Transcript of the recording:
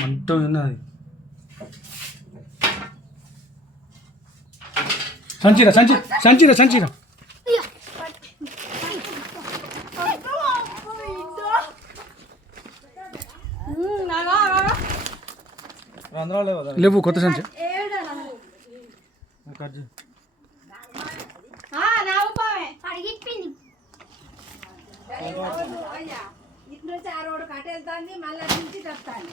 మొత్తం ఉన్నది సంచిరా సంచిరా సంచిరా లేవు కొత్త సంచి ఇట్లా 4 కట్టెళ్తాంది మళ్ళీ నుంచి తప్పుతాను